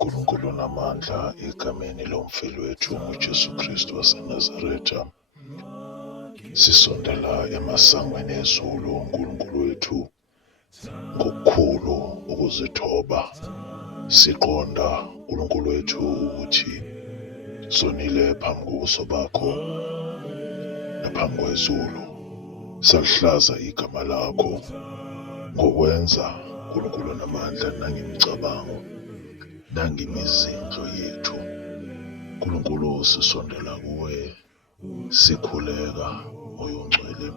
uNkulunkulu namandla egameni lomfeli wethu uJesu Kristu waseNazaretha, sisondela emasangweni ezulu uNkulunkulu wethu ngokukhulu ukuzithoba, siqonda uNkulunkulu wethu ukuthi sonile phambi kobuso bakho naphambi kwezulu, salihlaza igama lakho ngokwenza uNkulunkulu namandla nangemicabango nangemizindlo yethu. Nkulunkulu, sisondela kuwe, sikhuleka Moya Ongcwele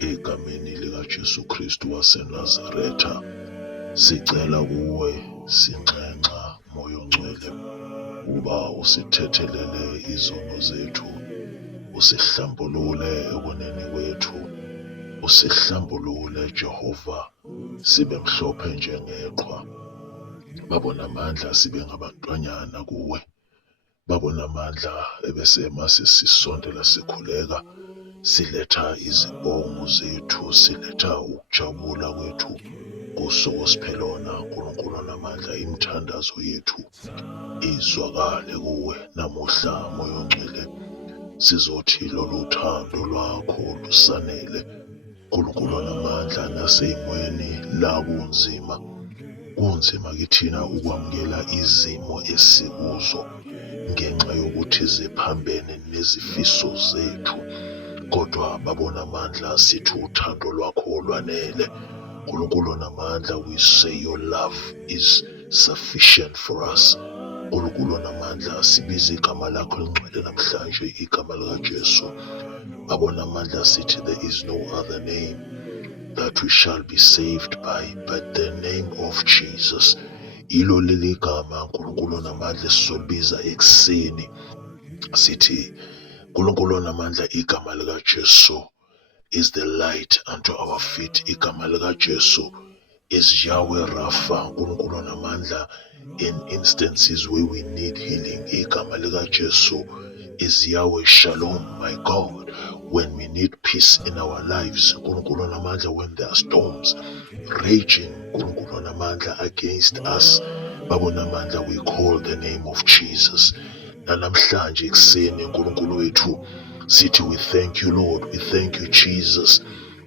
egameni likaJesu Kristu waseNazaretha, sicela kuwe, sinxenxa Moya Ongcwele uba usithethelele izono zethu, usihlambulule ekoneni kwethu, usihlambulule Jehova, sibe mhlophe njengeqhwa. Babona amandla sibe ngabantwanyana kuwe. Babona amandla ebese mase sisondela sikhuleka, siletha izibongo zethu, siletha ukujabula kwethu kusuku osiphelona. Nkulunkulu namandla, imithandazo yethu izwakale kuwe namuhla Moya Ongcwele, sizothi lolu thando lwakho lusanele. Nkulunkulu namandla, nasey'mweni la kunzima kithina ukwamukela izimo esikuzo ngenxa yokuthi ziphambene nezifiso zethu, kodwa babona amandla sithi uthando lwakho lwanele. Nkulunkulu namandla, we say your love is sufficient for us. Nkulunkulu namandla, sibiza igama lakho elingcwele namhlanje, igama likaJesu. Babona amandla sithi there is no other name that we shall be saved by but the name of Jesus. Ilo leli gama Nkulunkulu namandla sizolibiza ekuseni, sithi Nkulunkulu namandla, igama likaJesu is the light unto our feet. Igama likaJesu is Yahweh Rapha. Nkulunkulu namandla, in instances where we need healing, igama likaJesu is Yahweh Shalom, my God. When we need peace in our lives, Nkulunkulu namandla, when there are storms raging, Nkulunkulu namandla, against us, babona amandla, we call the name of Jesus. Namhlanje ekuseni Nkulunkulu wethu sithi we thank you Lord, we thank you Jesus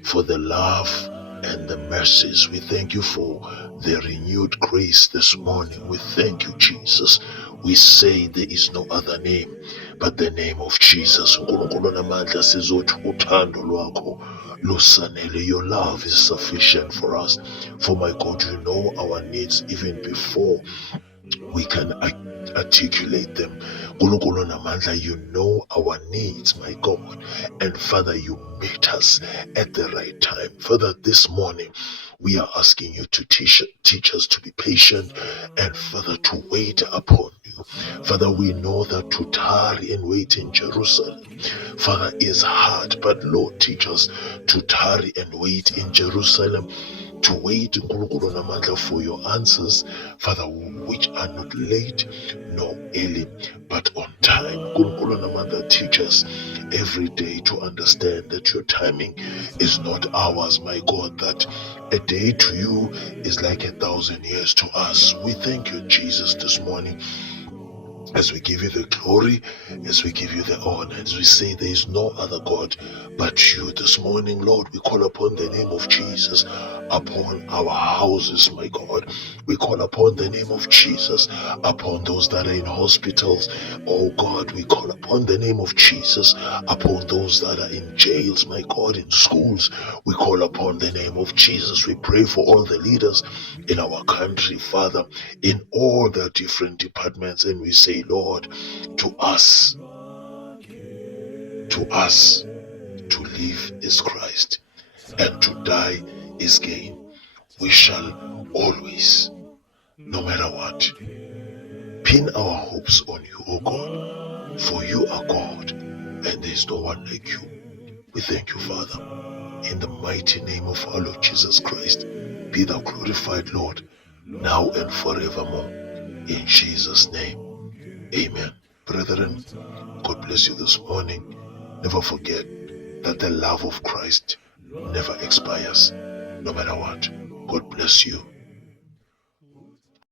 for the love and the mercies. We thank you for the renewed grace this morning. We thank you Jesus. We say there is no other name but the name of Jesus. Nkulunkulu namandla, sizothi uthando lwakho lusanele. Your love is sufficient for us. For my God, you know our needs even before we can articulate them. Nkulunkulu namandla, you know our needs, my God. And Father, you meet us at the right time. Father, this morning we are asking you to teach us to be patient and Father, to wait upon you. Father, we know that to tarry and wait in Jerusalem, Father, is hard, but Lord, teach us to tarry and wait in Jerusalem, to wait Nkulunkulu namandla for your answers, Father, which are not late nor early, but on time. Nkulunkulu namandla, teach us every day to understand that your timing is not ours, my God, that a day to you is like 1,000 years to us. We thank you, Jesus, this morning, as we give you the glory, as we give you the honor, as we say there is no other God but you. This morning, Lord, we call upon the name of Jesus upon our houses, my God. We call upon the name of Jesus upon those that are in hospitals. Oh God, we call upon the name of Jesus upon those that are in jails, my God, in schools. We call upon the name of Jesus. We pray for all the leaders in our country, Father, in all their different departments, and we say, Lord, to us, to live is Christ, and to die is gain. We shall always, no matter what, pin our hopes on you, O God, for you are God, and there is no one like you. We thank you, Father, in the mighty name of our Lord Jesus Christ. Be thou glorified, Lord, now and forevermore. In Jesus' name, amen. Brethren, God bless you this morning. Never forget that the love of Christ never expires, no matter what. God bless you.